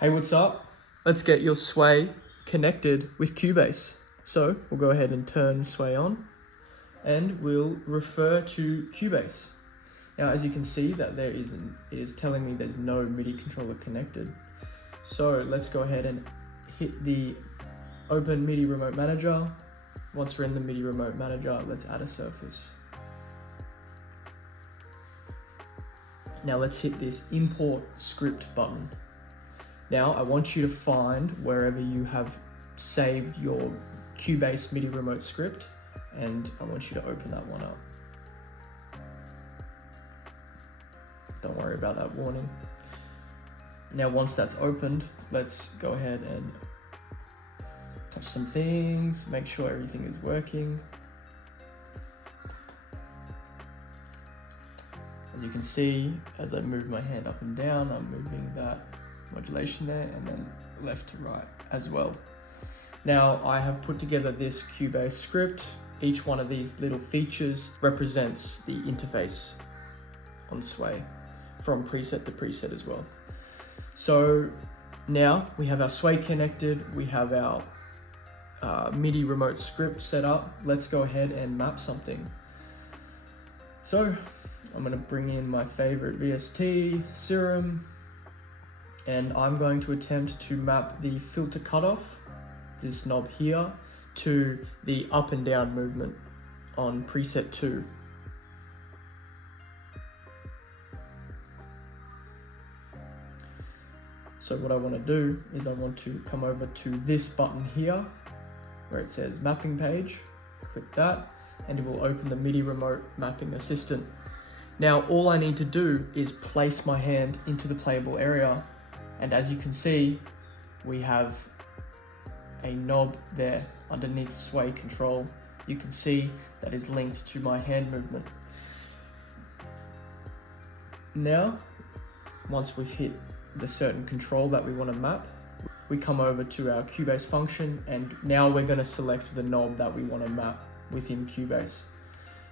Hey, what's up? Let's get your sway connected with Cubase. So we'll go ahead and turn sway on and we'll refer to Cubase. Now, as you can see that it is telling me there's no MIDI controller connected. So let's go ahead and hit the Open MIDI Remote Manager. Once we're in the MIDI Remote Manager, let's add a surface. Now let's hit this Import Script button. Now I want you to find wherever you have saved your Cubase MIDI remote script, and I want you to open that one up. Don't worry about that warning. Now once that's opened, let's go ahead and touch some things, make sure everything is working. As you can see, as I move my hand up and down, I'm moving that modulation there, and then left to right as well. Now I have put together this Cubase script. Each one of these little features represents the interface on Sway from preset to preset as well. So now we have our Sway connected, we have our MIDI remote script set up. Let's go ahead and map something. So I'm going to bring in my favorite VST, Serum, and I'm going to attempt to map the filter cutoff, this knob here, to the up and down movement on preset 2. So what I want to do is I want to come over to this button here where it says mapping page, click that, and it will open the MIDI remote mapping assistant. Now all I need to do is place my hand into the playable area, and as you can see, we have a knob there underneath Sway control. You can see that is linked to my hand movement. Now, once we've hit the certain control that we want to map, we come over to our Cubase function, and now we're going to select the knob that we want to map within Cubase.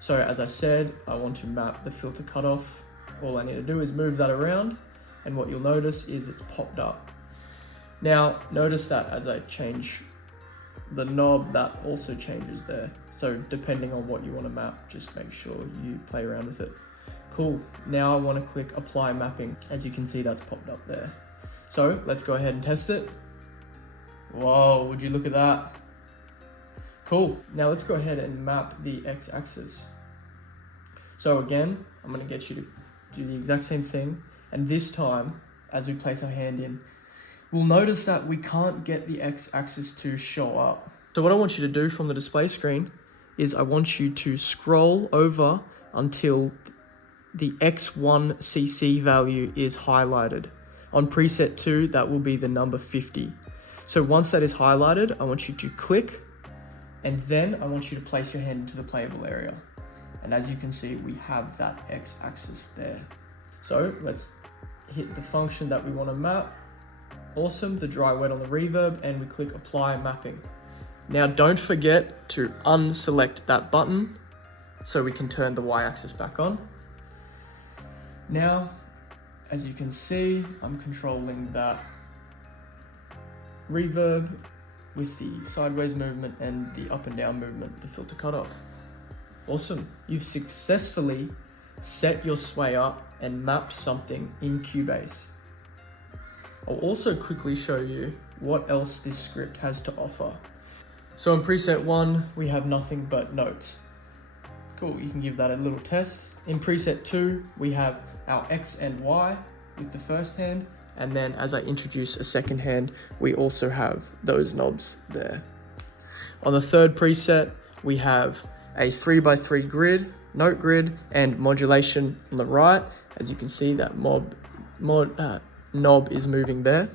So as I said, I want to map the filter cutoff. All I need to do is move that around, and what you'll notice is it's popped up. Now notice that as I change the knob, that also changes there. So depending on what you want to map, just make sure you play around with it. Cool, now I want to click apply mapping. As you can see, that's popped up there. So let's go ahead and test it. Whoa, would you look at that? Cool, now let's go ahead and map the x-axis. So again, I'm going to get you to do the exact same thing, and this time, as we place our hand in, we'll notice that we can't get the x-axis to show up. So what I want you to do from the display screen is I want you to scroll over until the x1cc value is highlighted. On preset 2, that will be the number 50. So once that is highlighted, I want you to click, and then I want you to place your hand into the playable area. And as you can see, we have that x-axis there. So let's hit the function that we want to map. Awesome, the dry wet on the reverb, and we click apply mapping. Now don't forget to unselect that button so we can turn the y-axis back on. Now, as you can see, I'm controlling that reverb with the sideways movement and the up and down movement, the filter cutoff. Awesome, you've successfully set your Sway up and mapped something in Cubase. I'll also quickly show you what else this script has to offer. So in preset 1, we have nothing but notes. Cool, you can give that a little test. In preset 2, we have our X and Y with the first hand, and then as I introduce a second hand, we also have those knobs there. On the third preset, we have a 3x3 grid, note grid, and modulation on the right. As you can see, that knob is moving there.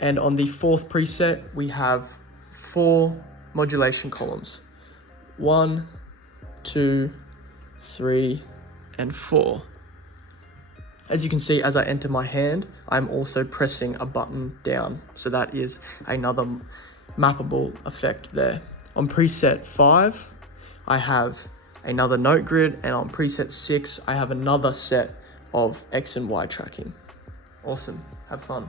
And on the fourth preset, we have 4 modulation columns. 1, 2, 3, and 4. As you can see, as I enter my hand, I'm also pressing a button down. So that is another mappable effect there. On preset 5, I have another note grid, and on preset 6, I have another set of X and Y tracking. Awesome, have fun.